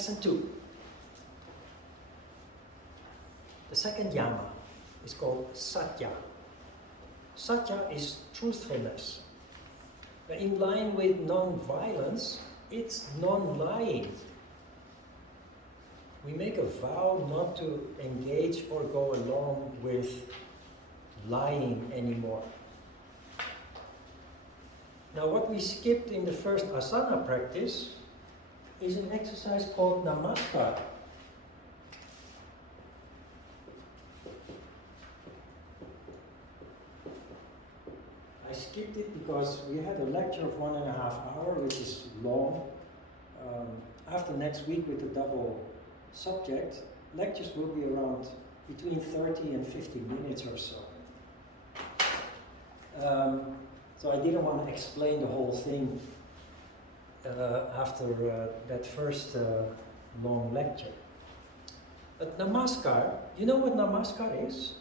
Lesson 2. The second Yama is called Satya. Satya is truthfulness. But in line with non-violence, it's non-lying. We make a vow not to engage or go along with lying anymore. Now, what we skipped in the first asana practice is an exercise called namaskar. I skipped it because we had a lecture of 1.5 hours, which is long. After next week with the double subject, lectures will be around between 30 and 50 minutes or so. So I didn't want to explain the whole thing after that first long lecture. But namaskar, you know what namaskar is?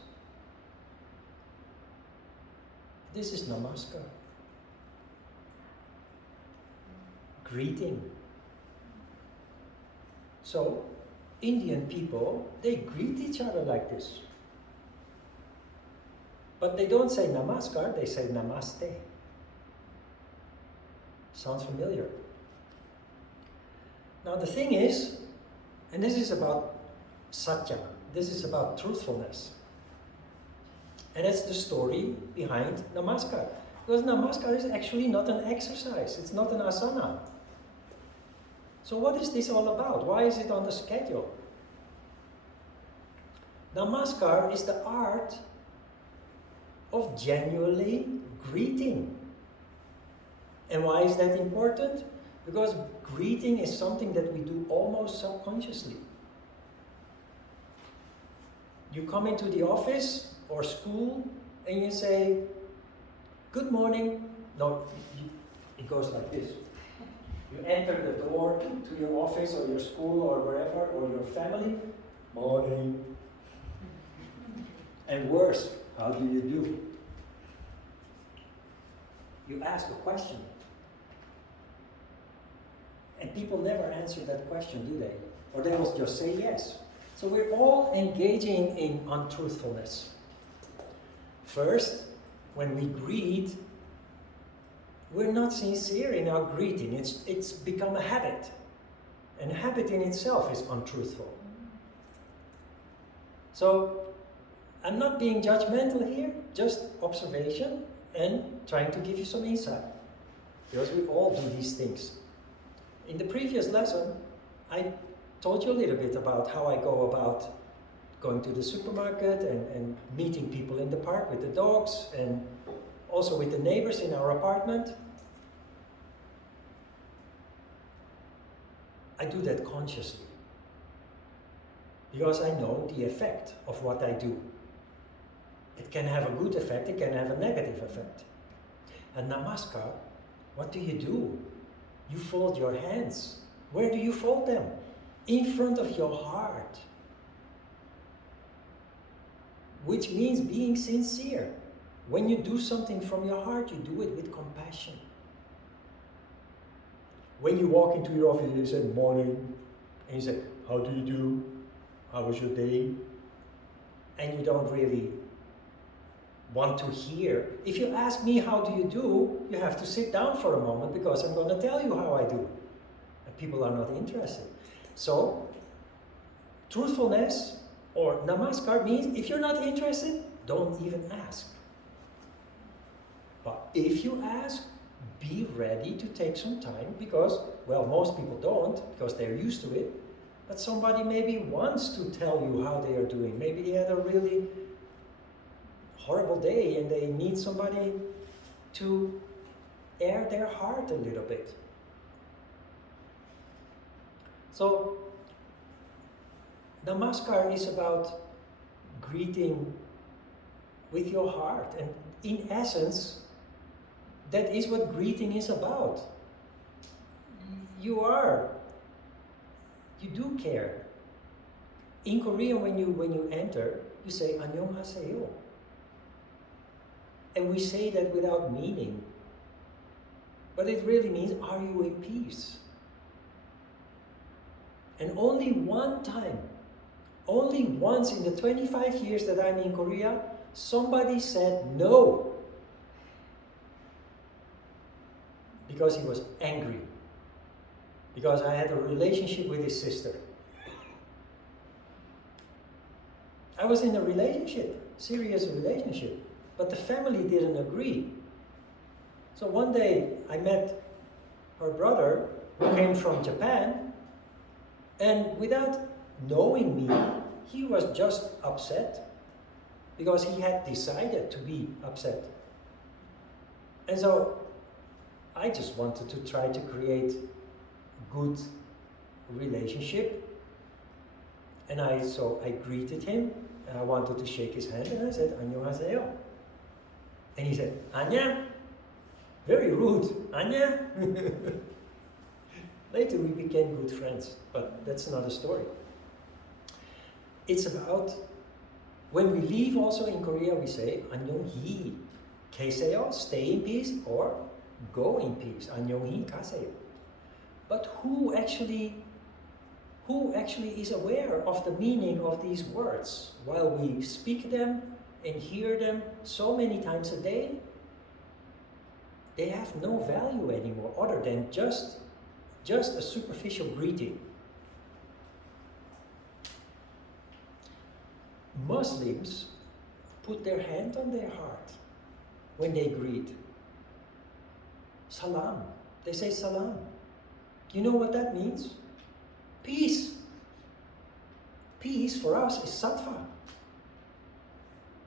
This is namaskar. Greeting. So, Indian people, they greet each other like this. But they don't say namaskar, they say namaste. Sounds familiar? Now the thing is, and this is about Satya, this is about truthfulness. And it's the story behind namaskar. Because namaskar is actually not an exercise, it's not an asana. So what is this all about? Why is it on the schedule? Namaskar is the art of genuinely greeting. And why is that important? Because greeting is something that we do almost subconsciously. You come into the office or school and you say, good morning. No, it goes like this. You enter the door to your office or your school or wherever, or your family, morning. And worse, how do you do? You ask a question. And people never answer that question, do they? Or they will just say yes. So we're all engaging in untruthfulness. First, when we greet, we're not sincere in our greeting. It's become a habit. And habit in itself is untruthful. So, I'm not being judgmental here, just observation and trying to give you some insight. Because we all do these things. In the previous lesson, I told you a little bit about how I go about going to the supermarket and meeting people in the park with the dogs and also with the neighbors in our apartment. I do that consciously because I know the effect of what I do. It can have a good effect, it can have a negative effect. And namaskar, what do? You fold your hands. Where do you fold them? In front of your heart. Which means being sincere. When you do something from your heart, you do it with compassion. When you walk into your office, you say morning, and you say, how do you do? How was your day? And you don't really want to hear. If you ask me how do, you have to sit down for a moment because I'm going to tell you how I do. And people are not interested. So, truthfulness or namaskar means if you're not interested, don't even ask. But if you ask, be ready to take some time because, well, most people don't because they're used to it. But somebody maybe wants to tell you how they are doing. Maybe they had a really horrible day and they need somebody to air their heart a little bit. So, namaskar is about greeting with your heart. And in essence, that is what greeting is about. You do care. In Korean, when you enter, you say 안녕하세요. And we say that without meaning. But it really means, are you in peace? And only one time, only once in the 25 years that I'm in Korea, somebody said no. Because he was angry. Because I had a relationship with his sister. I was in a relationship, serious relationship, but the family didn't agree. So one day I met her brother who came from Japan, and without knowing me, he was just upset because he had decided to be upset. And so I just wanted to try to create a good relationship. And so I greeted him, and I wanted to shake his hand, and I said, "안녕하세요." And he said, "안녕." Very rude, "안녕." Later we became good friends, but that's another story. It's about, when we leave also in Korea, we say, "안녕히 계세요," stay in peace, or go in peace, "안녕히 가세요." But who actually is aware of the meaning of these words while we speak them and hear them so many times a day? They have no value anymore other than just a superficial greeting. Muslims put their hand on their heart when they greet. Salam. They say salam. Do you know what that means? Peace. Peace for us is sattva.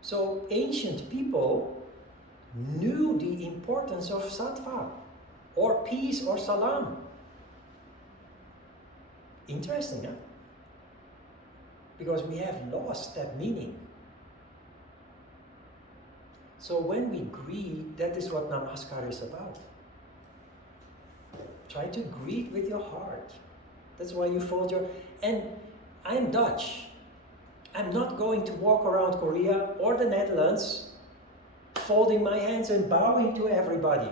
So ancient people knew the importance of sattva, or peace, or salam. Interesting, huh? Because we have lost that meaning. So when we greet, that is what namaskar is about. Try to greet with your heart. That's why you fold your... And I'm Dutch. I'm not going to walk around Korea or the Netherlands folding my hands and bowing to everybody.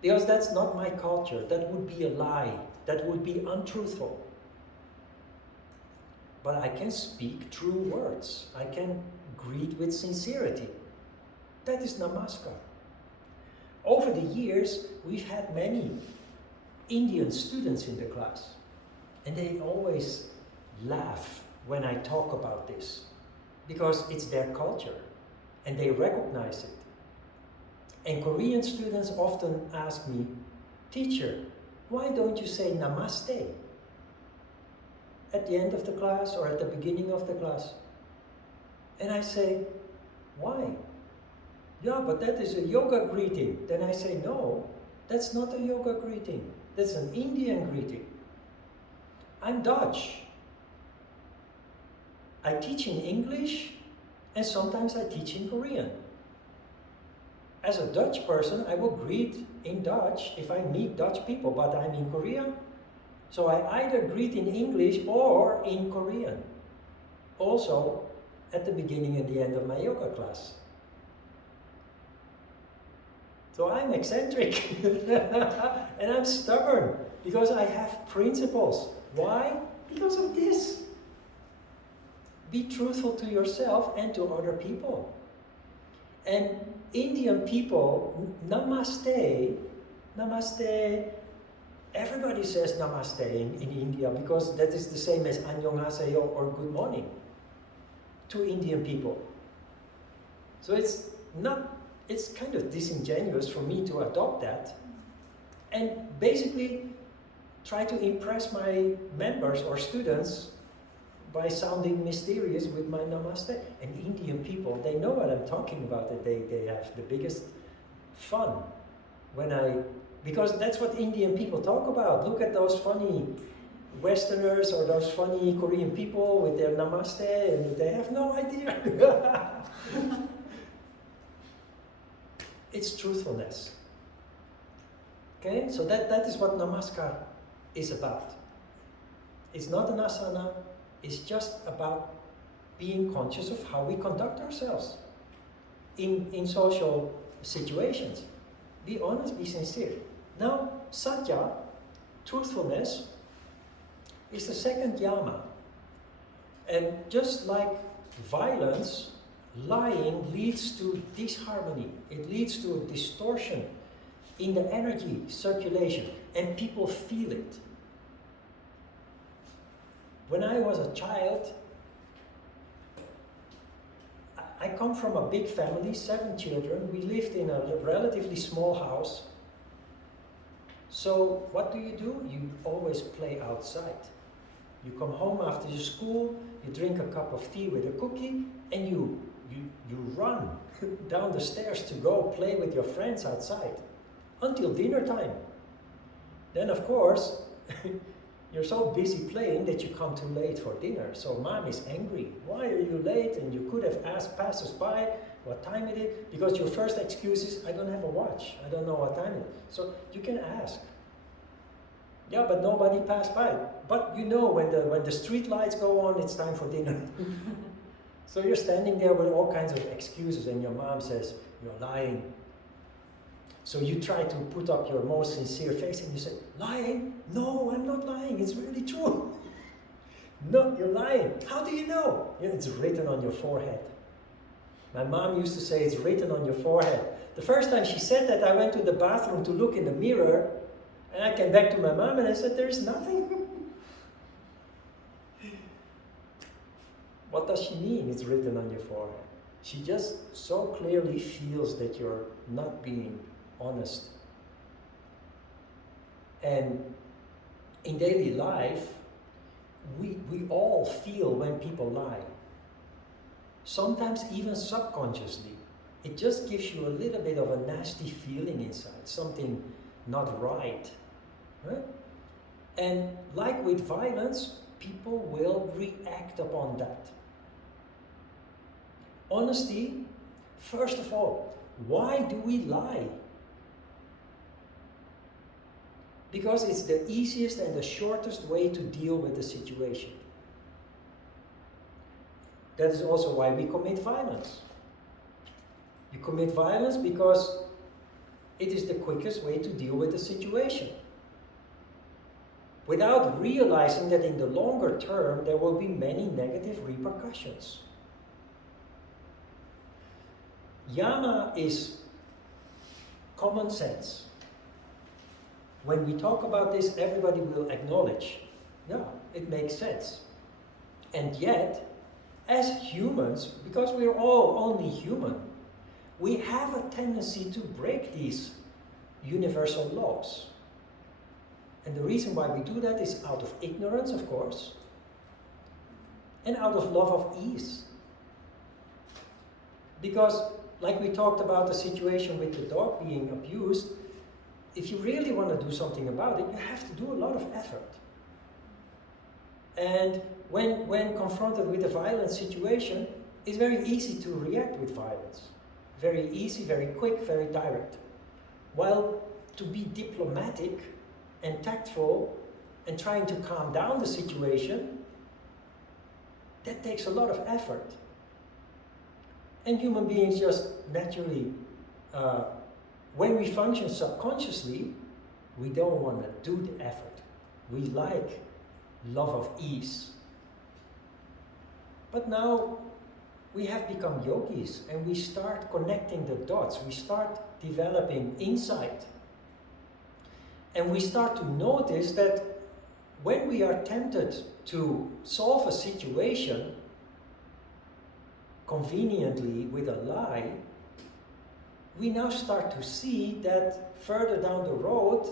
Because that's not my culture. That would be a lie. That would be untruthful. But I can speak true words. I can greet with sincerity. That is namaskar. Over the years, we've had many Indian students in the class. And they always laugh when I talk about this. Because it's their culture. And they recognize it. And Korean students often ask me, "Teacher, why don't you say namaste at the end of the class or at the beginning of the class?" And I say, "Why?" "Yeah, but that is a yoga greeting." Then I say, "No, that's not a yoga greeting. That's an Indian greeting. I'm Dutch. I teach in English and sometimes I teach in Korean. As a Dutch person, I will greet in Dutch if I meet Dutch people, but I'm in Korea. So I either greet in English or in Korean. Also, at the beginning and the end of my yoga class. So I'm eccentric and I'm stubborn because I have principles. Why? Because of this. Be truthful to yourself and to other people. And Indian people, namaste, everybody says namaste in India because that is the same as annyeonghaseyo or good morning to Indian people. So it's kind of disingenuous for me to adopt that and basically try to impress my members or students by sounding mysterious with my namaste. And Indian people, they know what I'm talking about, that they have the biggest fun because that's what Indian people talk about. Look at those funny Westerners or those funny Korean people with their namaste, and they have no idea. It's truthfulness. Okay, so that is what namaskar is about. It's not an asana, it's just about being conscious of how we conduct ourselves in social situations. Be honest, be sincere. Now, Satya, truthfulness, is the second Yama. And just like violence, lying leads to disharmony. It leads to a distortion in the energy circulation, and people feel it. When I was a child, I come from a big family, 7 children. We lived in a relatively small house. So what do? You always play outside. You come home after your school, you drink a cup of tea with a cookie, and you run down the stairs to go play with your friends outside until dinner time. Then of course, you're so busy playing that you come too late for dinner. So mom is angry. Why are you late? And you could have asked passers-by what time it is, because your first excuse is, I don't have a watch. I don't know what time it is. So you can ask. Yeah, but nobody passed by. But you know when the street lights go on, it's time for dinner. So you're standing there with all kinds of excuses, and your mom says, you're lying. So you try to put up your most sincere face and you say, lying? No, I'm not lying, it's really true. No, you're lying. How do you know? Yeah, it's written on your forehead. My mom used to say it's written on your forehead. The first time she said that, I went to the bathroom to look in the mirror, and I came back to my mom and I said, there's nothing. What does she mean, it's written on your forehead? She just so clearly feels that you're not being honest. And in daily life, we all feel when people lie. Sometimes even subconsciously. It just gives you a little bit of a nasty feeling inside, something not right. Right? And like with violence, people will react upon that. Honesty, first of all, why do we lie? Because it's the easiest and the shortest way to deal with the situation. That is also why we commit violence. You commit violence because it is the quickest way to deal with the situation, without realizing that in the longer term there will be many negative repercussions. Yama is common sense. When we talk about this, everybody will acknowledge, yeah, it makes sense. And yet, as humans, because we're all only human, we have a tendency to break these universal laws. And the reason why we do that is out of ignorance, of course, and out of love of ease. Because, like we talked about the situation with the dog being abused, if you really want to do something about it, you have to do a lot of effort. And when confronted with a violent situation, it's very easy to react with violence. Very easy, very quick, very direct. While to be diplomatic and tactful and trying to calm down the situation, that takes a lot of effort. And human beings just naturally, when we function subconsciously, we don't want to do the effort. We like love of ease. But now we have become yogis and we start connecting the dots. We start developing insight. And we start to notice that when we are tempted to solve a situation conveniently with a lie, we now start to see that further down the road,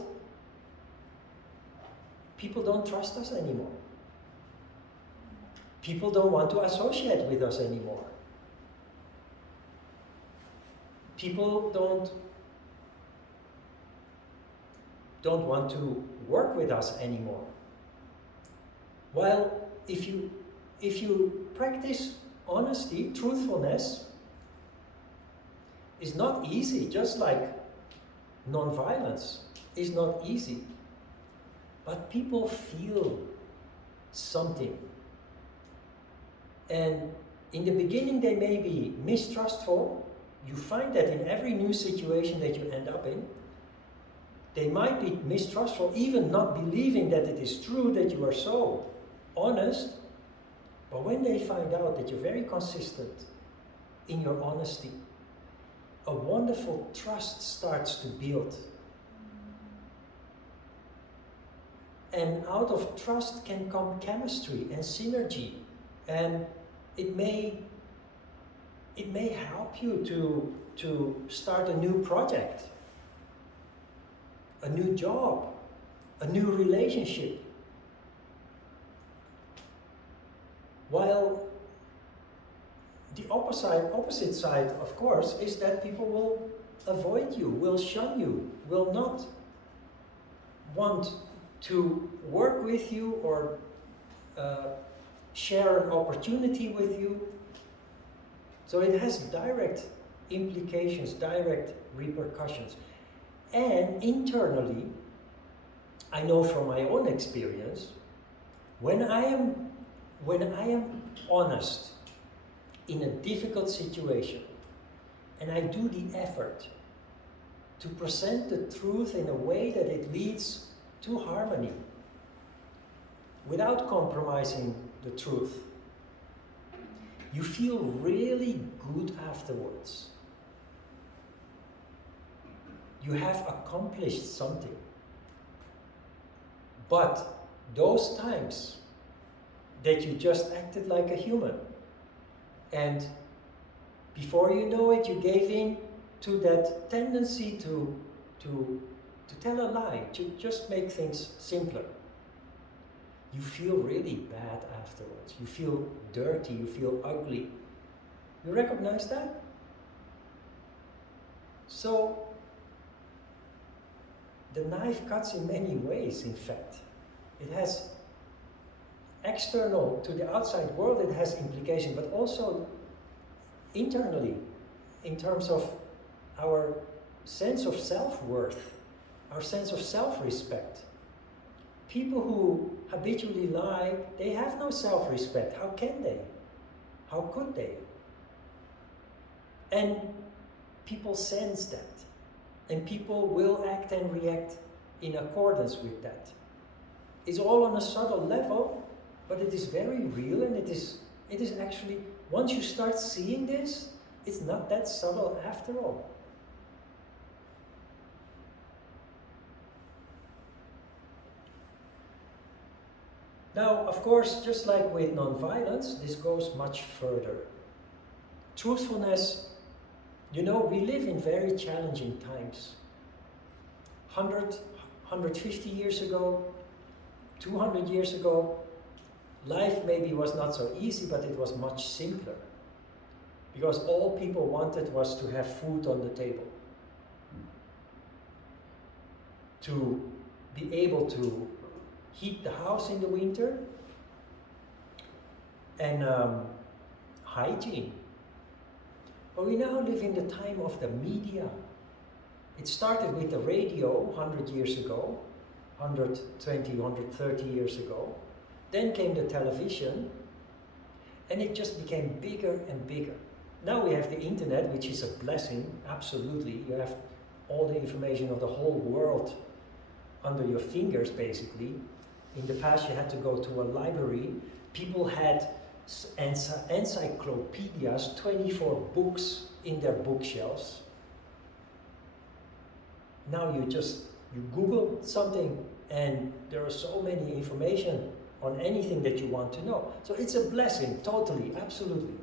people don't trust us anymore. People don't want to associate with us anymore. People don't want to work with us anymore. While if you practice honesty, truthfulness, is not easy, just like non-violence is not easy. But people feel something. And in the beginning they may be mistrustful. You find that in every new situation that you end up in. They might be mistrustful, even not believing that it is true that you are so honest. But when they find out that you're very consistent in your honesty, a wonderful trust starts to build. And out of trust can come chemistry and synergy. And it may help you to start a new project, a new job, a new relationship. While the opposite side, of course, is that people will avoid you, will shun you, will not want to work with you or share an opportunity with you. So it has direct implications, direct repercussions. And internally, I know from my own experience, when I am honest in a difficult situation, and I do the effort to present the truth in a way that it leads to harmony, without compromising the truth, you feel really good afterwards. You have accomplished something. But those times that you just acted like a human, and before you know it, you gave in to that tendency to tell a lie, to just make things simpler. You feel really bad afterwards. You feel dirty, you feel ugly. You recognize that? So, the knife cuts in many ways, in fact. It has external to the outside world, it has implication, but also internally, in terms of our sense of self-worth, our sense of self-respect. People who habitually lie, they have no self-respect. How can they? How could they? And people sense that. And people will act and react in accordance with that. It's all on a subtle level, but it is very real, and it is actually, once you start seeing this, it's not that subtle after all. Now, of course, just like with nonviolence, this goes much further. Truthfulness, we live in very challenging times. 150 years ago, 200 years ago, life maybe was not so easy, but it was much simpler. Because all people wanted was to have food on the table. To be able to heat the house in the winter, and hygiene. But we now live in the time of the media. It started with the radio 100 years ago, 120, 130 years ago. Then came the television, and it just became bigger and bigger. Now we have the internet, which is a blessing, absolutely. You have all the information of the whole world under your fingers, basically. In the past, you had to go to a library. People had encyclopedias, 24 books in their bookshelves. Now you Google something, and there are so many information on anything that you want to know. So it's a blessing, totally, absolutely.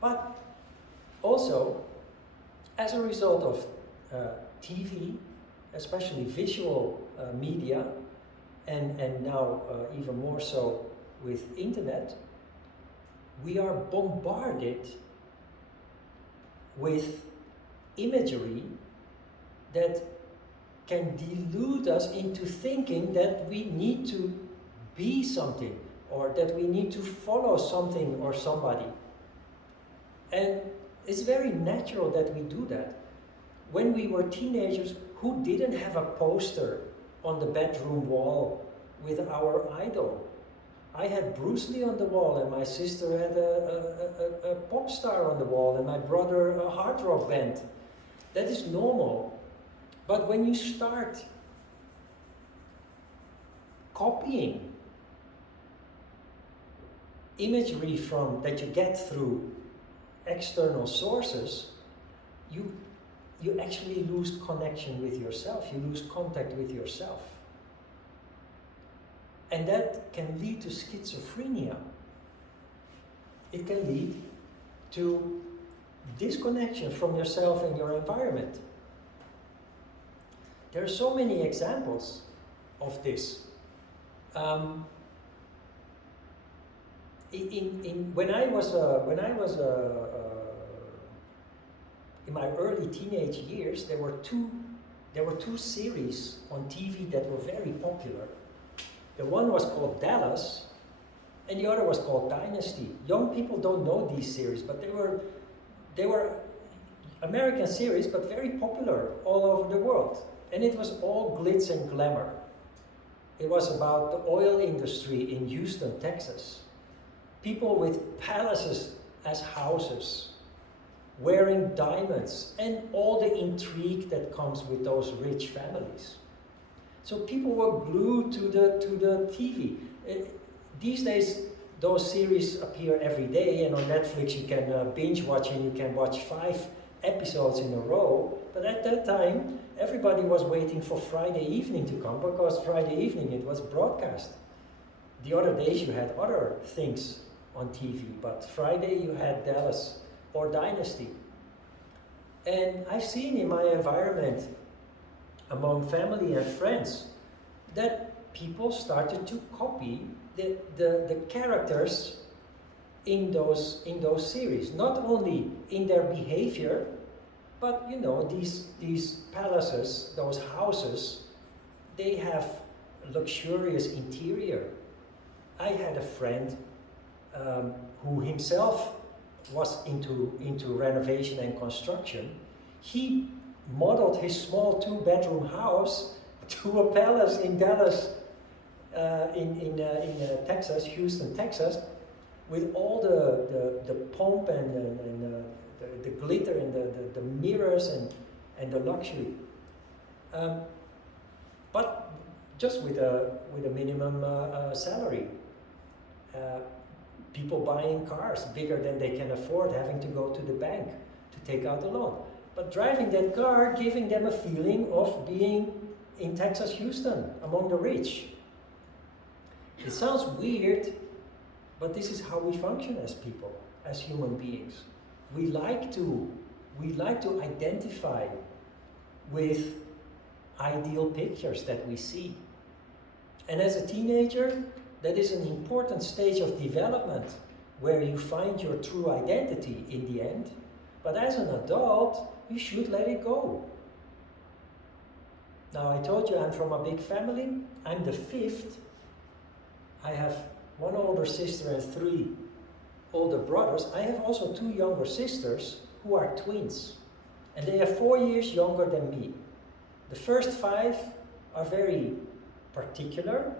But also, as a result of TV, especially visual media, and now even more so with internet, we are bombarded with imagery that can delude us into thinking that we need to be something, or that we need to follow something or somebody. And it's very natural that we do that. When we were teenagers, who didn't have a poster on the bedroom wall with our idol? I had Bruce Lee on the wall, and my sister had a pop star on the wall, and my brother a hard rock band. That is normal. But when you start copying imagery from that you get through external sources, you actually lose connection with yourself. You lose contact with yourself. And that can lead to schizophrenia. It can lead to disconnection from yourself and your environment. There are so many examples of this. When I was in my early teenage years, there were two series on TV that were very popular. The one was called Dallas, and the other was called Dynasty. Young people don't know these series, but they were American series, but very popular all over the world. And it was all glitz and glamour. It was about the oil industry in Houston, Texas. People with palaces as houses, wearing diamonds, and all the intrigue that comes with those rich families. So people were glued to the TV. These days, those series appear every day, and on Netflix you can binge watch, and you can watch 5 episodes in a row. But at that time, everybody was waiting for Friday evening to come, because Friday evening it was broadcast. The other days you had other things on TV, but Friday you had Dallas or Dynasty. And I've seen in my environment, among family and friends, that people started to copy the characters in those series, not only in their behavior, but you know, these palaces, those houses, they have luxurious interior. I had a friend who himself was into renovation and construction. He modeled his small 2-bedroom house to a palace in Dallas, in Texas, Houston, Texas, with all the pomp and the glitter and the mirrors and the luxury, but just with a minimum salary. People buying cars bigger than they can afford, having to go to the bank to take out a loan. But driving that car, giving them a feeling of being in Texas, Houston, among the rich. It sounds weird, but this is how we function as people, as human beings. We like to identify with ideal pictures that we see. And as a teenager, that is an important stage of development where you find your true identity in the end. But as an adult, you should let it go. Now, I told you I'm from a big family. I'm the 5th. I have 1 older sister and 3 older brothers. I have also 2 younger sisters who are twins. And they are 4 years younger than me. The first 5 are very particular,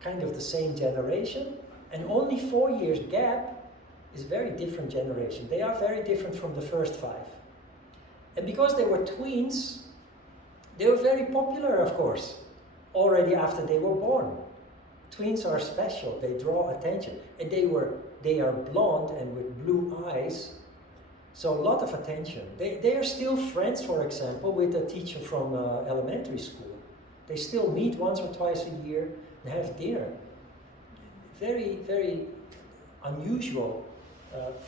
kind of the same generation, and only 4 years gap is very different generation. They are very different from the first 5. And because they were twins, they were very popular, of course, already after they were born. Twins are special, they draw attention, and they are blonde and with blue eyes, so a lot of attention. They are still friends, for example, with a teacher from elementary school. They still meet once or twice a year and have dinner. Very, very unusual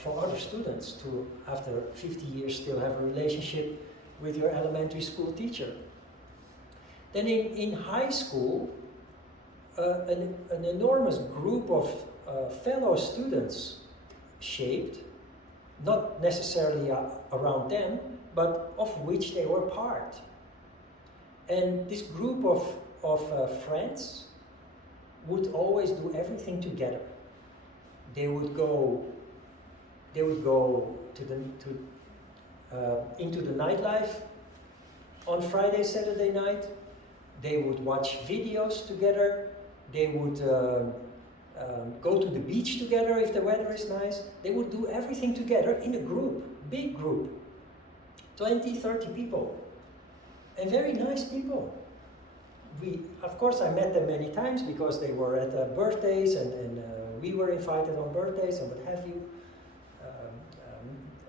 for other students to, after 50 years, still have a relationship with your elementary school teacher. Then in high school, an enormous group of fellow students shaped, not necessarily around them, but of which they were part. And this group of friends would always do everything together. They would go into the nightlife on Friday, Saturday night. They would watch videos together. They would go to the beach together if the weather is nice. They would do everything together in a group, big group, 20, 30 people. and very nice people. Of course, I met them many times because they were at birthdays, and we were invited on birthdays and what have you,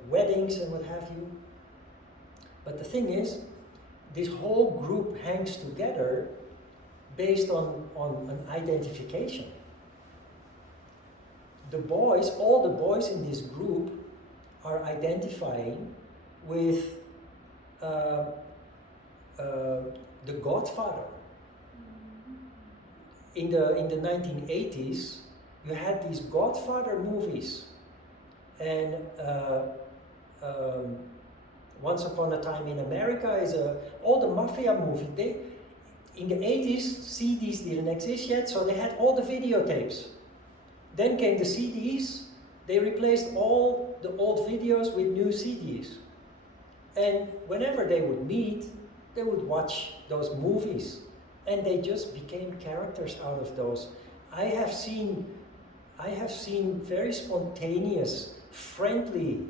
weddings and what have you. But the thing is, this whole group hangs together based on an identification. All the boys in this group are identifying with the Godfather. In the 1980s, you had these Godfather movies, and Once Upon a Time in America is all the mafia movies. In the 80s, CDs didn't exist yet, so they had all the videotapes. Then came the CDs. They replaced all the old videos with new CDs. And whenever they would meet, they would watch those movies. And they just became characters out of those. I have seen very spontaneous, friendly,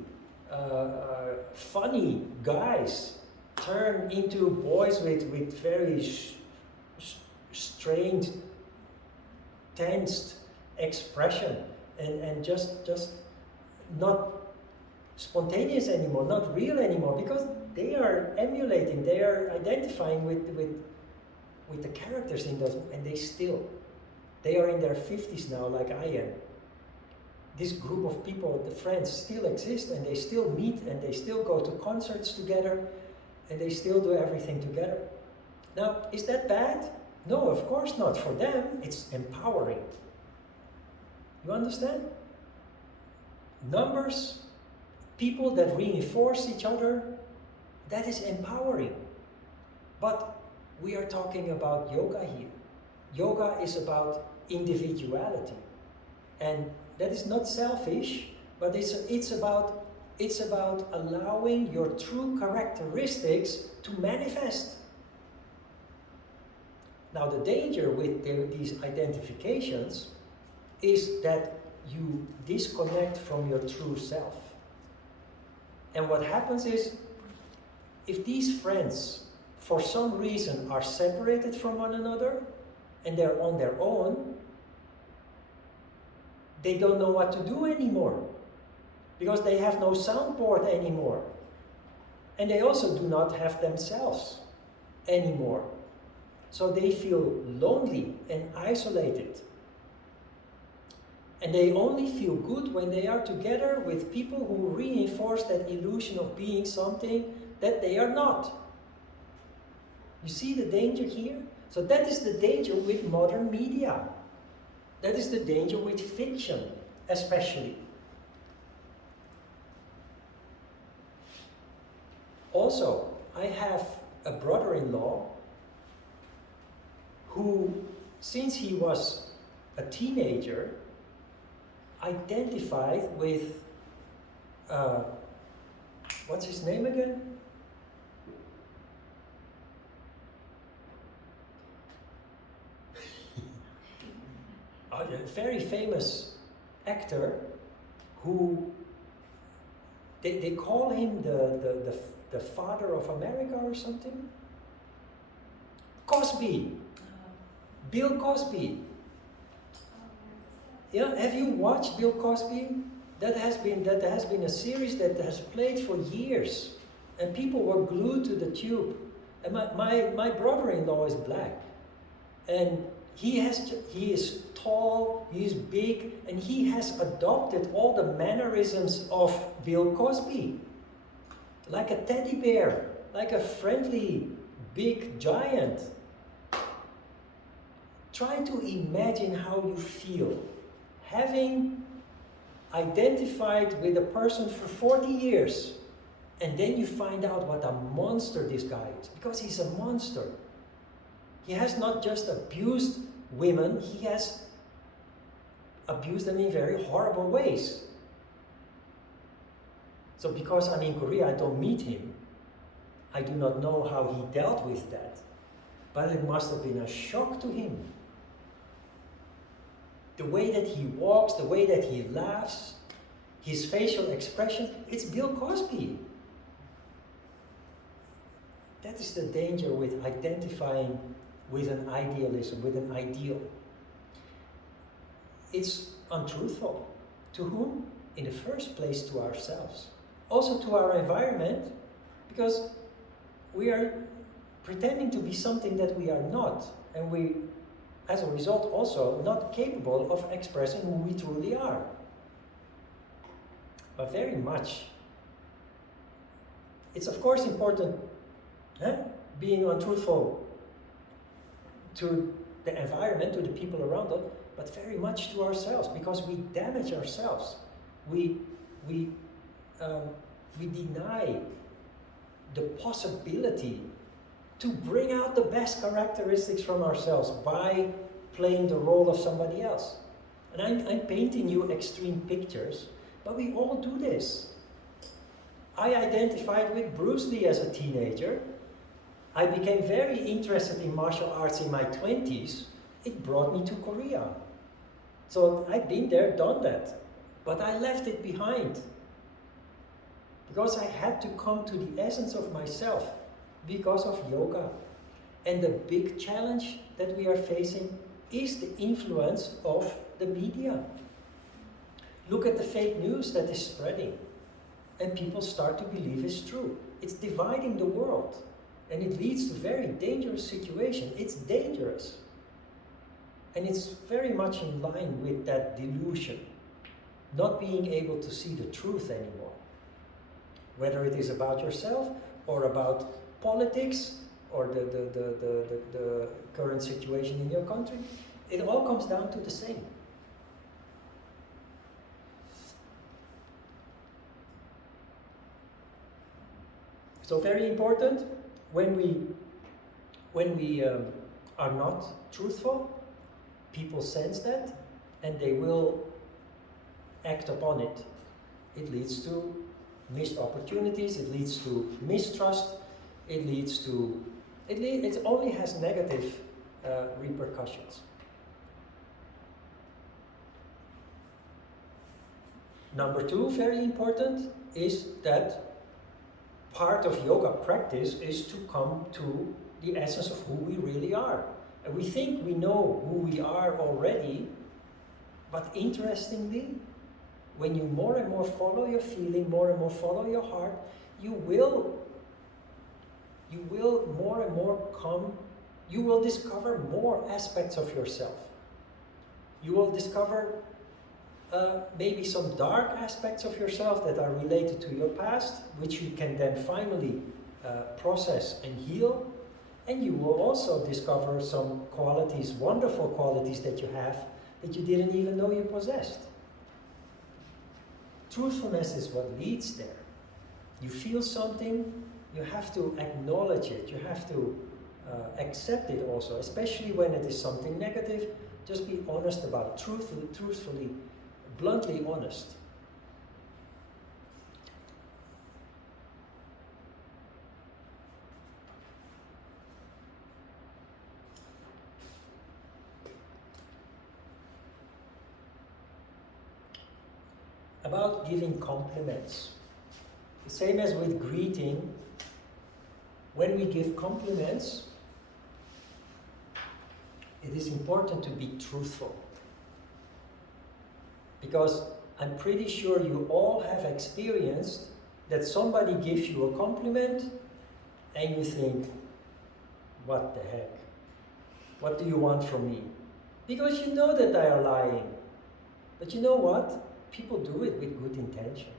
funny guys turn into boys with very strained, tensed expression, and just not spontaneous anymore, not real anymore, because they are emulating, they are identifying with the characters in those, and they are in their 50s now, like I am. This group of people, the friends, still exist, and they still meet, and they still go to concerts together, and they still do everything together. Now, is that bad? No, of course not. For them, it's empowering. You understand? Numbers, people that reinforce each other, that is empowering. But we are talking about yoga here. Yoga is about individuality. And that is not selfish, but it's about allowing your true characteristics to manifest. Now the danger with these identifications is that you disconnect from your true self. And what happens is, if these friends for some reason are separated from one another and they're on their own, they don't know what to do anymore, because they have no soundboard anymore. And they also do not have themselves anymore. So they feel lonely and isolated. And they only feel good when they are together with people who reinforce that illusion of being something that they are not. You see the danger here? So that is the danger with modern media. That is the danger with fiction, especially. Also, I have a brother-in-law who, since he was a teenager, identified with, what's his name again? A very famous actor who, they call him the father of America or something? Cosby. Bill Cosby. Yeah, have you watched Bill Cosby? That has been a series that has played for years, and people were glued to the tube. And my brother-in-law is black, and he is tall, he is big, and he has adopted all the mannerisms of Bill Cosby, like a teddy bear, like a friendly big giant. Try to imagine how you feel having identified with a person for 40 years, and then you find out what a monster this guy is, because he's a monster. He has not just abused women, he has abused them in very horrible ways. So because I'm in Korea, I don't meet him. I do not know how he dealt with that. But it must have been a shock to him. The way that he walks, the way that he laughs, his facial expression, it's Bill Cosby. That is the danger with identifying with an idealism, with an ideal. It's untruthful. To whom? In the first place, to ourselves. Also to our environment, because we are pretending to be something that we are not. And we, as a result, also not capable of expressing who we truly are. But very much. It's of course important, being untruthful to the environment, to the people around us, but very much to ourselves, because we damage ourselves. We deny the possibility to bring out the best characteristics from ourselves by playing the role of somebody else. And I'm painting you extreme pictures, but we all do this. I identified with Bruce Lee as a teenager. I became very interested in martial arts in my 20s. It brought me to Korea. So I've been there, done that. But I left it behind. Because I had to come to the essence of myself because of yoga. And the big challenge that we are facing is the influence of the media. Look at the fake news that is spreading. And people start to believe it's true. It's dividing the world. And it leads to very dangerous situations. It's dangerous. And it's very much in line with that delusion. Not being able to see the truth anymore. Whether it is about yourself or about politics or the current situation in your country, it all comes down to the same. So very important, when we are not truthful, people sense that and they will act upon it. It leads to missed opportunities, it leads to mistrust, it only has negative repercussions. Number two, very important, is that part of yoga practice is to come to the essence of who we really are. And we think we know who we are already, but interestingly, when you more and more follow your feeling, more and more follow your heart, you will more and more you will discover more aspects of yourself. You will discover maybe some dark aspects of yourself that are related to your past, which you can then finally process and heal. And you will also discover some qualities, wonderful qualities that you have that you didn't even know you possessed. Truthfulness is what leads there. You feel something, you have to acknowledge it, you have to accept it also, especially when it is something negative. Just be honest about it, truthfully, bluntly honest. About giving compliments. The same as with greeting, when we give compliments, it is important to be truthful. Because I'm pretty sure you all have experienced that somebody gives you a compliment and you think, what the heck? What do you want from me? Because you know that they are lying. But you know what? People do it with good intention.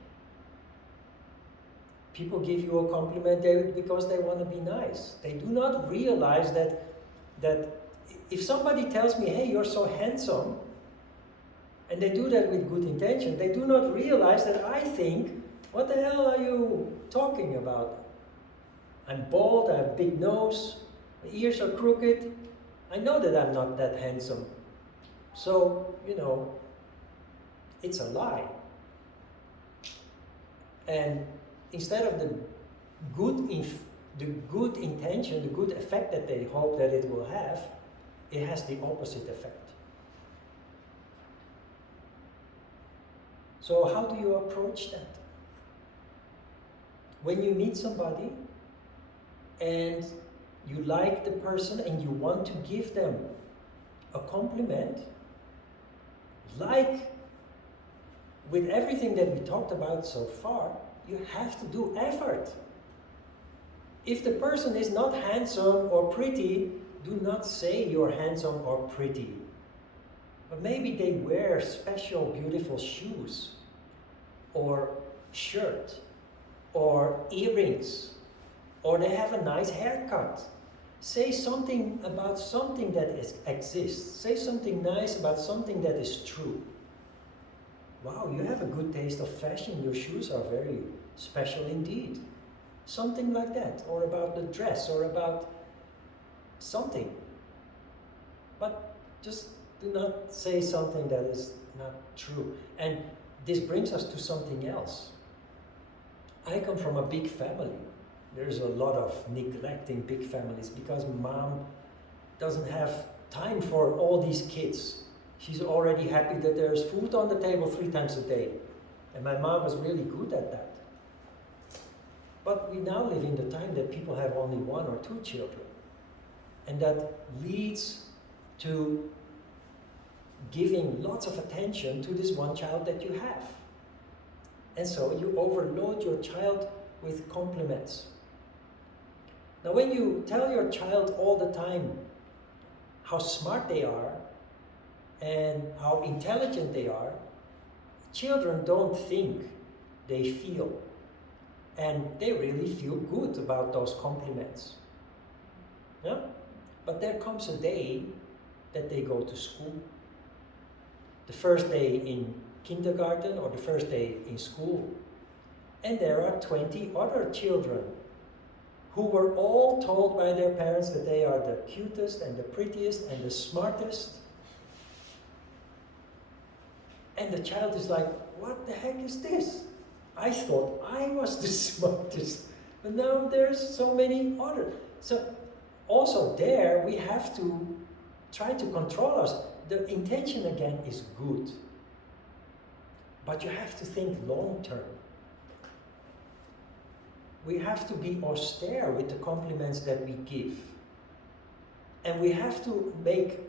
People give you a compliment because they want to be nice. They do not realize that if somebody tells me, hey, you're so handsome, and they do that with good intention, they do not realize that I think, what the hell are you talking about? I'm bald, I have a big nose, my ears are crooked. I know that I'm not that handsome. So, it's a lie. And instead of the good intention, the good effect that they hope that it will have, it has the opposite effect. So how do you approach that? When you meet somebody and you like the person and you want to give them a compliment, like with everything that we talked about so far, you have to do effort. If the person is not handsome or pretty, do not say you're handsome or pretty. But maybe they wear special beautiful shoes, or shirt, or earrings, or they have a nice haircut. Say something about something that exists. Say something nice about something that is true. Wow, you have a good taste of fashion. Your shoes are very special indeed. Something like that. Or about the dress, or about something. But just do not say something that is not true. And this brings us to something else. I come from a big family. There's a lot of neglect in big families because mom doesn't have time for all these kids. She's already happy that there's food on the table 3 times a day. And my mom was really good at that. But we now live in the time that people have only 1 or 2 children. And that leads to giving lots of attention to this one child that you have. And so you overload your child with compliments. Now when you tell your child all the time how smart they are and how intelligent they are, children don't think, they feel. And they really feel good about those compliments. Yeah? But there comes a day that they go to school. The first day in kindergarten or the first day in school. And there are 20 other children who were all told by their parents that they are the cutest and the prettiest and the smartest. And the child is like, what the heck is this? I thought I was the smartest, but now there's so many others. So also there we have to try to control us. The intention again is good, but you have to think long term. We have to be austere with the compliments that we give. And we have to make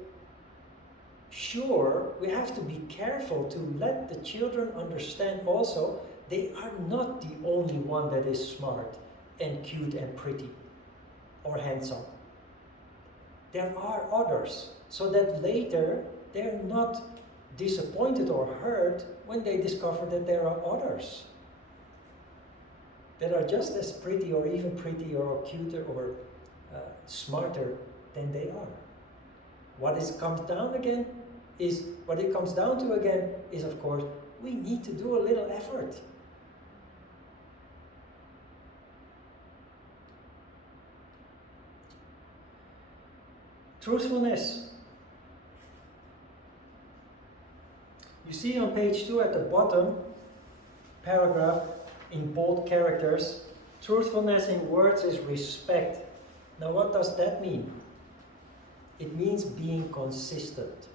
sure, we have to be careful to let the children understand also they are not the only one that is smart and cute and pretty or handsome. There are others, so that later they're not disappointed or hurt when they discover that there are others that are just as pretty or even prettier or cuter or smarter than they are. What it comes down to again is, of course, we need to do a little effort. Truthfulness. You see on page 2 at the bottom, paragraph in bold characters, truthfulness in words is respect. Now what does that mean? It means being consistent.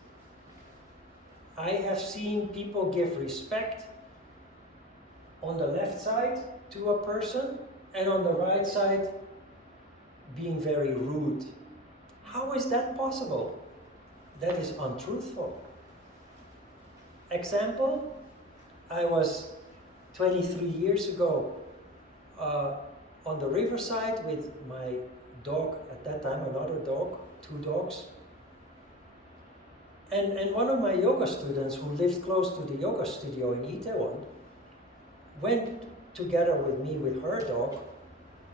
I have seen people give respect on the left side to a person and on the right side being very rude. How is that possible? That is untruthful. Example, I was 23 years ago on the riverside with my dog, at that time another dog, 2 dogs. And one of my yoga students who lived close to the yoga studio in Itaewon went together with me with her dog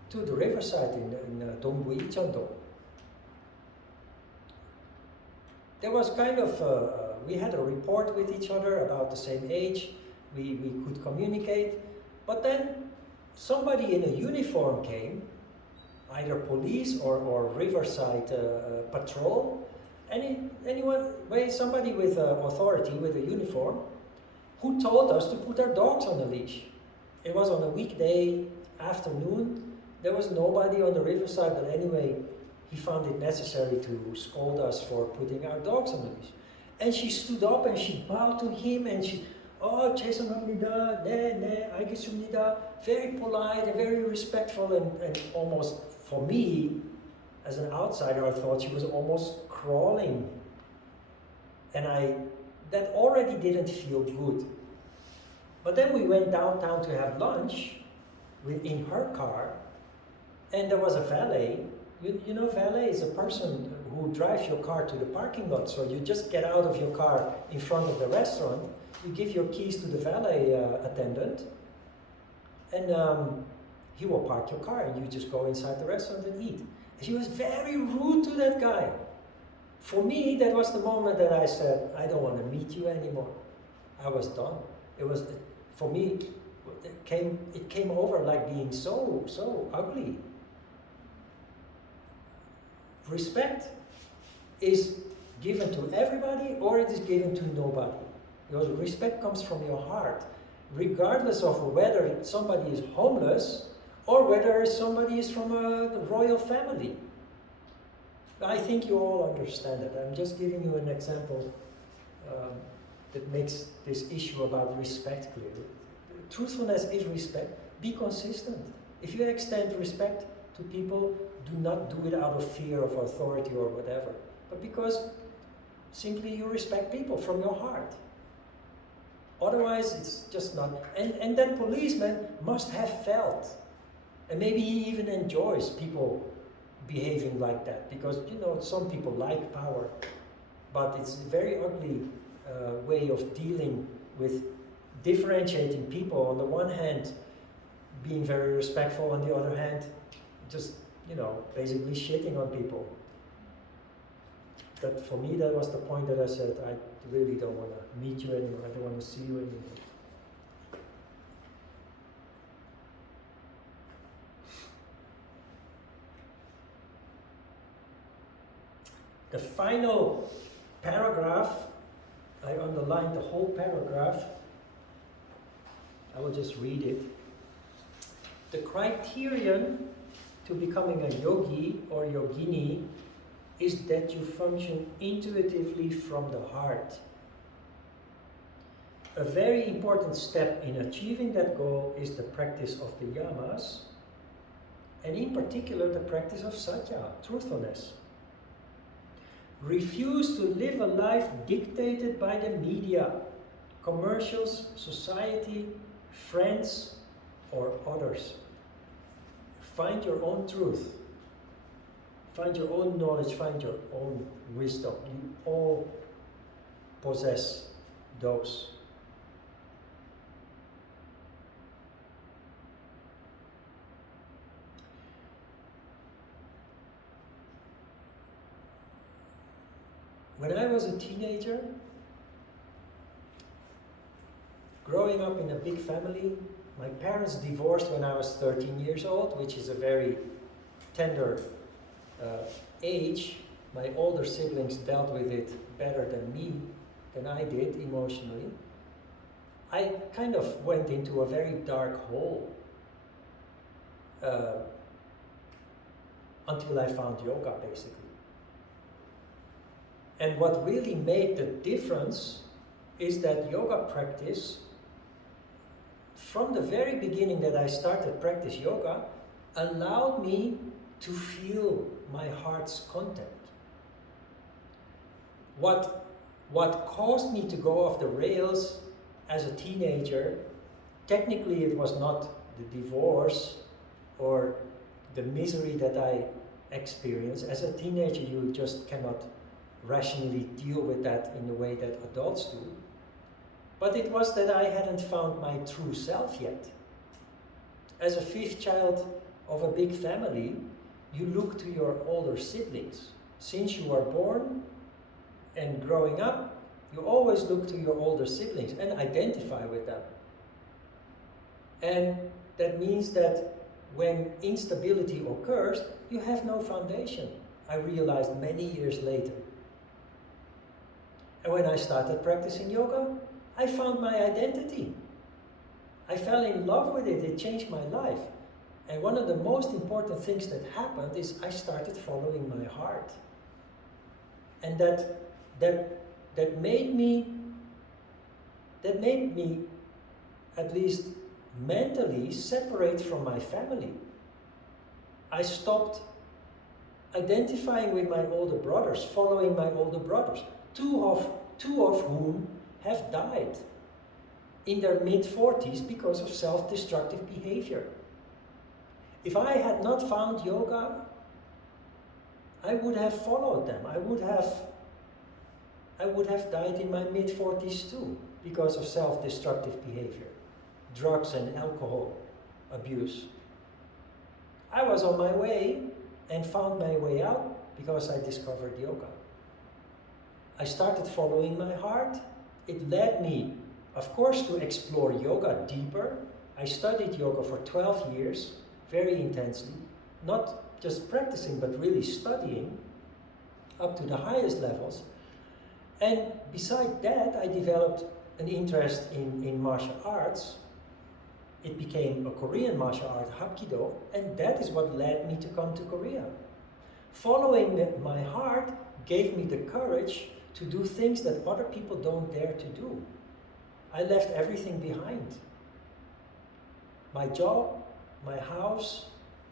to the riverside in Dongbu Icheondo. There was kind of, we had a rapport with each other about the same age, we could communicate, but then somebody in a uniform came, either police or riverside patrol, somebody with authority, with a uniform, who told us to put our dogs on a leash. It was on a weekday afternoon, there was nobody on the riverside, but anyway, he found it necessary to scold us for putting our dogs on the leash. And she stood up and she bowed to him and she, oh, 죄송합니다, 네, 알겠습니다. Very polite and very respectful and almost for me, as an outsider, I thought she was almost crawling. And that already didn't feel good. But then we went downtown to have lunch in her car, and there was a valet. You know, valet is a person who drives your car to the parking lot. So you just get out of your car in front of the restaurant, you give your keys to the valet attendant, and he will park your car, and you just go inside the restaurant and eat. And she was very rude to that guy. For me, that was the moment that I said, I don't want to meet you anymore. I was done. It was, for me, it came over like being so ugly. Respect is given to everybody, or it is given to nobody. Because respect comes from your heart, regardless of whether somebody is homeless or whether somebody is from a royal family. I think you all understand it. I'm just giving you an example that makes this issue about respect clear. Truthfulness is respect. Be consistent. If you extend respect to people, do not do it out of fear of authority or whatever, but because simply you respect people from your heart. Otherwise, it's just not. And that policeman must have felt, and maybe he even enjoys people behaving like that, because you know some people like power, but it's a very ugly way of dealing with differentiating people. On the one hand, being very respectful, on the other hand, just basically shitting on people. That for me, that was the point that I said, I really don't want to meet you anymore. I don't want to see you anymore. The final paragraph, I underlined the whole paragraph. I will just read it. The criterion to becoming a yogi or yogini is that you function intuitively from the heart. A very important step in achieving that goal is the practice of the yamas, and in particular the practice of Satya, truthfulness. Refuse to live a life dictated by the media, commercials, society, friends, or others. Find your own truth. Find your own knowledge, find your own wisdom. You all possess those. When I was a teenager, growing up in a big family, my parents divorced when I was 13 years old, which is a very tender age. My older siblings dealt with it better than I did emotionally. I kind of went into a very dark hole until I found yoga, basically. And what really made the difference is that yoga practice, from the very beginning that I started practice yoga, allowed me to feel my heart's content. What caused me to go off the rails as a teenager, technically it was not the divorce or the misery that I experienced. As a teenager, you just cannot rationally deal with that in the way that adults do. But it was that I hadn't found my true self yet. As a fifth child of a big family, you look to your older siblings. Since you are born and growing up, you always look to your older siblings and identify with them. And that means that when instability occurs, you have no foundation. I realized many years later. And when I started practicing yoga, I found my identity. I fell in love with it. It changed my life. And one of the most important things that happened is I started following my heart. And that made me, at least mentally, separate from my family. I stopped identifying with my older brothers, following my older brothers, two of whom have died in their mid-40s because of self-destructive behavior. If I had not found yoga, I would have followed them. I would have died in my mid-40s too because of self-destructive behavior, drugs and alcohol abuse. I was on my way and found my way out because I discovered yoga. I started following my heart. It led me, of course, to explore yoga deeper. I studied yoga for 12 years, very intensely, not just practicing, but really studying up to the highest levels. And beside that, I developed an interest in martial arts. It became a Korean martial art, Hapkido, and that is what led me to come to Korea. Following my heart gave me the courage to do things that other people don't dare to do. I left everything behind. My job, my house,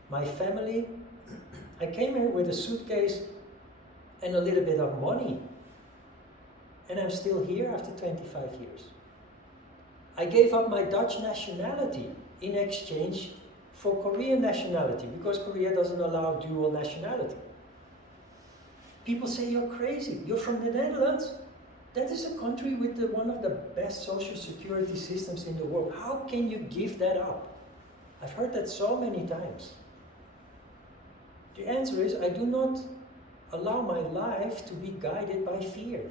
my family. I came here with a suitcase and a little bit of money. And I'm still here after 25 years. I gave up my Dutch nationality in exchange for Korean nationality because Korea doesn't allow dual nationality. People say you're crazy, you're from the Netherlands. That is a country with one of the best social security systems in the world. How can you give that up? I've heard that so many times. The answer is I do not allow my life to be guided by fear.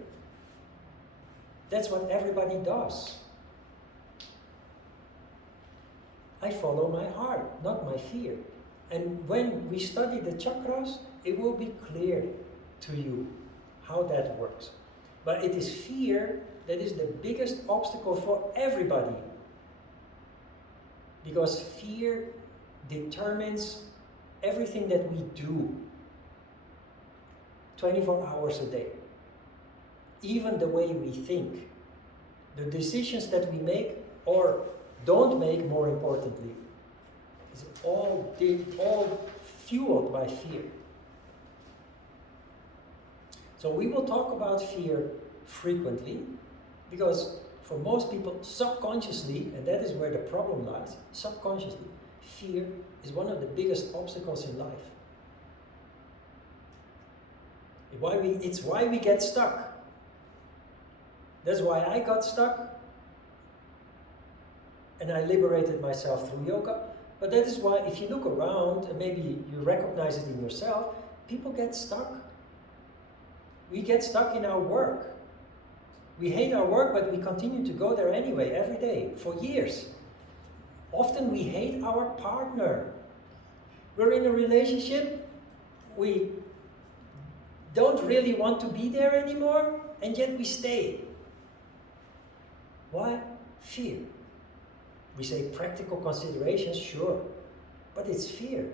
That's what everybody does. I follow my heart, not my fear. And when we study the chakras, it will be clear to you how that works. But it is fear that is the biggest obstacle for everybody. Because fear determines everything that we do 24 hours a day. Even the way we think. The decisions that we make or don't make, more importantly, is all fueled by fear. So we will talk about fear frequently because for most people, subconsciously, and that is where the problem lies, subconsciously, fear is one of the biggest obstacles in life. It's why we get stuck. That's why I got stuck and I liberated myself through yoga. But that is why if you look around and maybe you recognize it in yourself, people get stuck. We get stuck in our work. We hate our work, but we continue to go there anyway, every day, for years. Often we hate our partner. We're in a relationship, we don't really want to be there anymore, and yet we stay. Why? Fear. We say practical considerations, sure, but it's fear.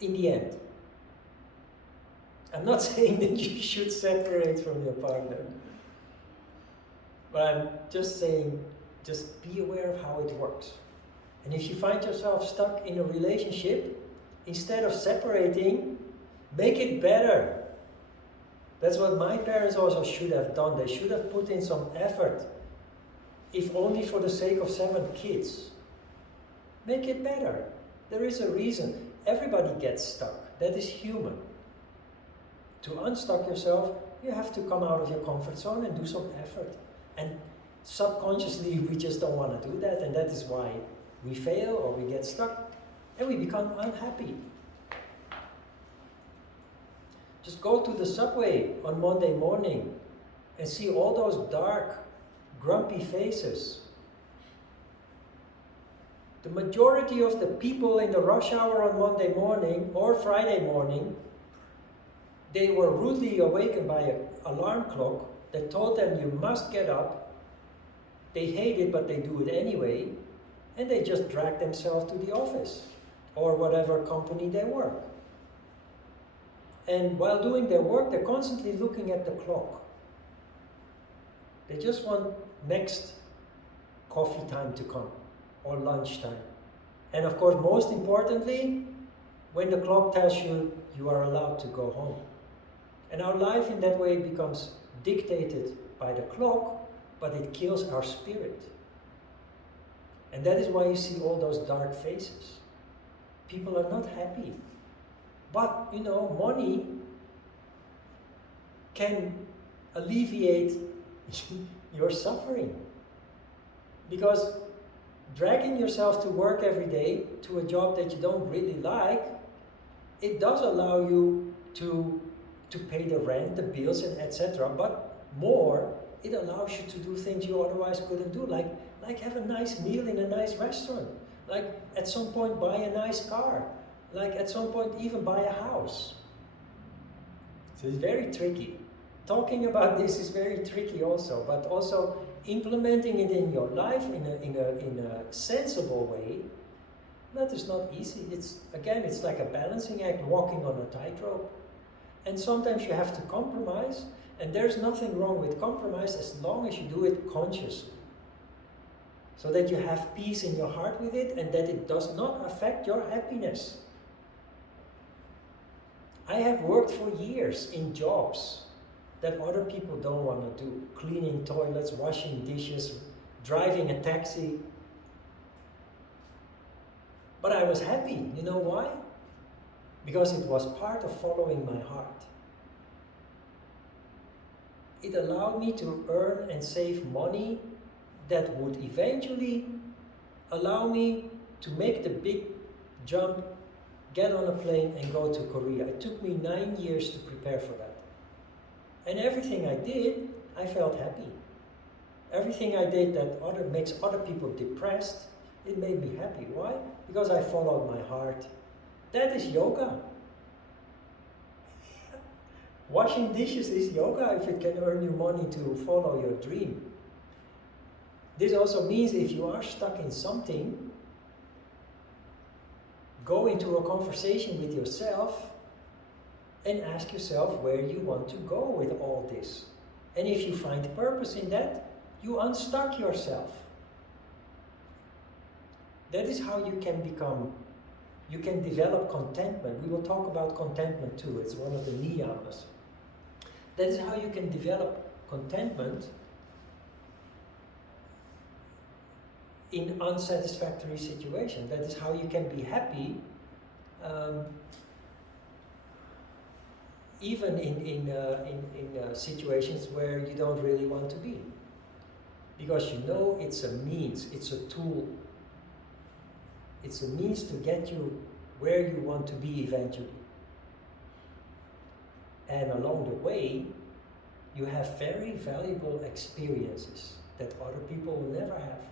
In the end. I'm not saying that you should separate from your partner, but I'm just saying, just be aware of how it works. And if you find yourself stuck in a relationship, instead of separating, make it better. That's what my parents also should have done. They should have put in some effort, if only for the sake of 7 kids. Make it better. There is a reason. Everybody gets stuck. That is human. To unstuck yourself, you have to come out of your comfort zone and do some effort. And subconsciously, we just don't want to do that, and that is why we fail or we get stuck and we become unhappy. Just go to the subway on Monday morning and see all those dark, grumpy faces. The majority of the people in the rush hour on Monday morning or Friday morning, they were rudely awakened by an alarm clock that told them you must get up. They hate it, but they do it anyway, and they just drag themselves to the office or whatever company they work. And while doing their work, they're constantly looking at the clock. They just want next coffee time to come or lunchtime. And of course, most importantly, when the clock tells you you are allowed to go home. And our life in that way becomes dictated by the clock, but it kills our spirit. And that is why you see all those dark faces. People are not happy. But, you know, money can alleviate your suffering. Because dragging yourself to work every day to a job that you don't really like, it does allow you to pay the rent, the bills, and etc. But more, it allows you to do things you otherwise couldn't do, like have a nice meal in a nice restaurant, like at some point buy a nice car, like at some point even buy a house. So it's very tricky. Talking about this is very tricky also, but also implementing it in your life in a sensible way, that is not easy. It's like a balancing act, walking on a tightrope. And sometimes you have to compromise, and there's nothing wrong with compromise as long as you do it consciously. So that you have peace in your heart with it and that it does not affect your happiness. I have worked for years in jobs that other people don't want to do. Cleaning toilets, washing dishes, driving a taxi. But I was happy. You know why? Because it was part of following my heart. It allowed me to earn and save money that would eventually allow me to make the big jump, get on a plane and go to Korea. It took me 9 years to prepare for that. And everything I did, I felt happy. Everything I did that makes other people depressed, it made me happy. Why? Because I followed my heart. That is yoga. Washing dishes is yoga if it can earn you money to follow your dream. This also means if you are stuck in something, go into a conversation with yourself and ask yourself where you want to go with all this. And if you find purpose in that, you unstuck yourself. That is how you can develop contentment. We will talk about contentment too. It's one of the niyamas. That is how you can develop contentment in unsatisfactory situations. That is how you can be happy even in situations where you don't really want to be. Because you know it's a means, it's a tool. It's a means to get you where you want to be eventually. And along the way, you have very valuable experiences that other people will never have.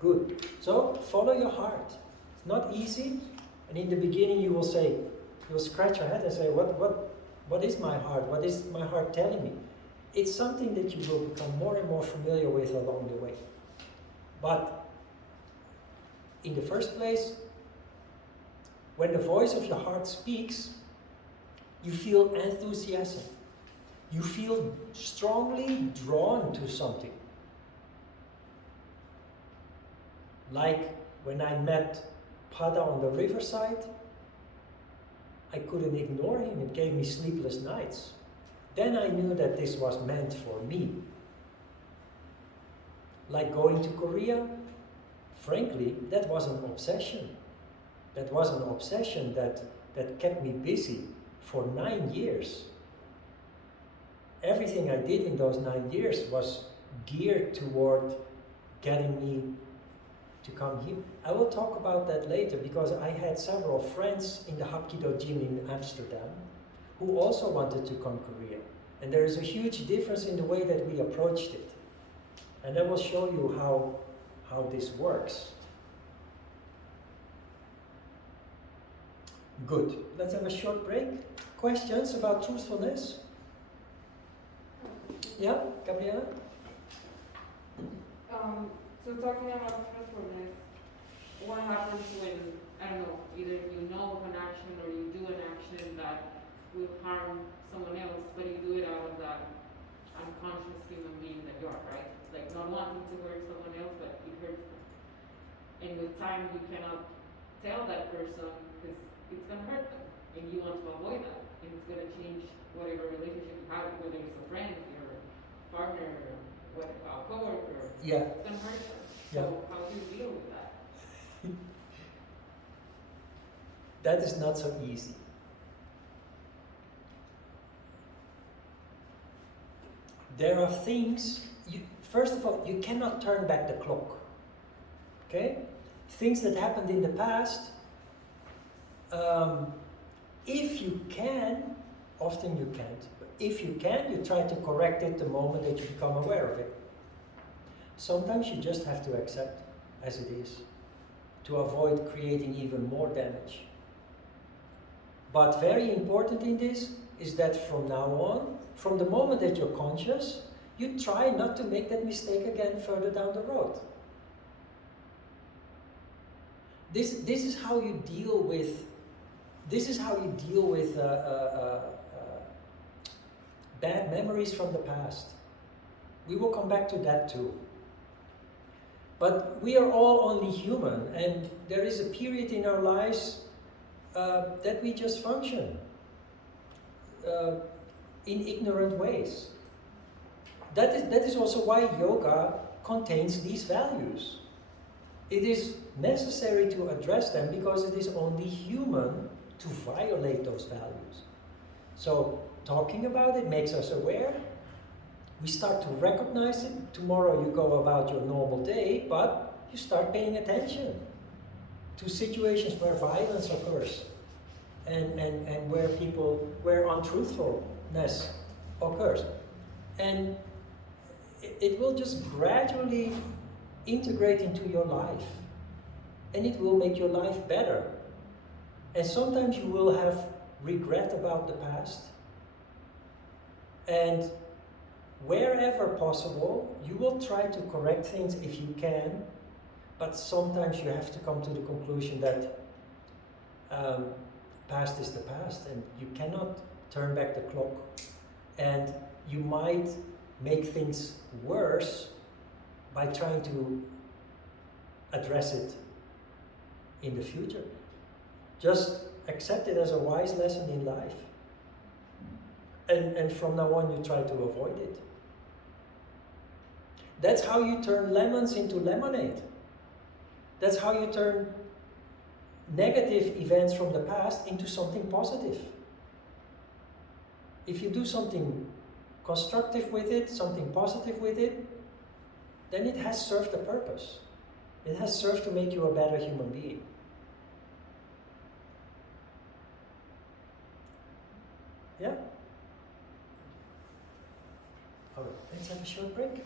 Good. So, follow your heart. It's not easy. And in the beginning you will say, you'll scratch your head and say, what is my heart? What is my heart telling me? It's something that you will become more and more familiar with along the way. But in the first place, when the voice of your heart speaks, you feel enthusiasm. You feel strongly drawn to something. Like when I met Pada on the riverside, I couldn't ignore him. It gave me sleepless nights. Then I knew that this was meant for me. Like going to Korea, frankly, that was an obsession. That was an obsession that kept me busy for 9 years. Everything I did in those 9 years was geared toward getting me to come here. I will talk about that later because I had several friends in the Hapkido gym in Amsterdam who also wanted to come Korea. And there is a huge difference in the way that we approached it. And I will show you how this works. Good. Let's have a short break. Questions about truthfulness? Yeah, Gabriela? So talking about truthfulness, what happens when, I don't know, either you know of an action or you do an action that will harm someone else, but you do it out of that unconscious human being that you are, right? Like not wanting to hurt someone else, but it hurts them. And with time, you cannot tell that person because it's gonna hurt them, and you want to avoid that, and it's gonna change whatever relationship you have, whether it's a friend, your partner, what a coworker. Yeah. It's gonna hurt them. Yeah. So how do you deal with that? That is not so easy. There are things, first of all, you cannot turn back the clock. Okay? Things that happened in the past, if you can, often you can't, but if you can, you try to correct it the moment that you become aware of it. Sometimes you just have to accept as it is, to avoid creating even more damage. But very important in this is that from now on, from the moment that you're conscious, you try not to make that mistake again further down the road. This is how you deal with bad memories from the past. We will come back to that too. But we are all only human, and there is a period in our lives that we just function in ignorant ways. That is also why yoga contains these values. It is necessary to address them because it is only human to violate those values. So talking about it makes us aware. We start to recognize it. Tomorrow you go about your normal day, but you start paying attention to situations where violence occurs and where untruthfulness occurs. And it will just gradually integrate into your life. And it will make your life better. And sometimes you will have regret about the past. And wherever possible, you will try to correct things if you can, but sometimes you have to come to the conclusion that past is the past and you cannot turn back the clock. And you might make things worse by trying to address it in the future. Just accept it as a wise lesson in life. And from now on you try to avoid it. That's how you turn lemons into lemonade. That's how you turn negative events from the past into something positive. If you do something constructive with it, something positive with it, then it has served a purpose. It has served to make you a better human being. Yeah? All right, let's have a short break.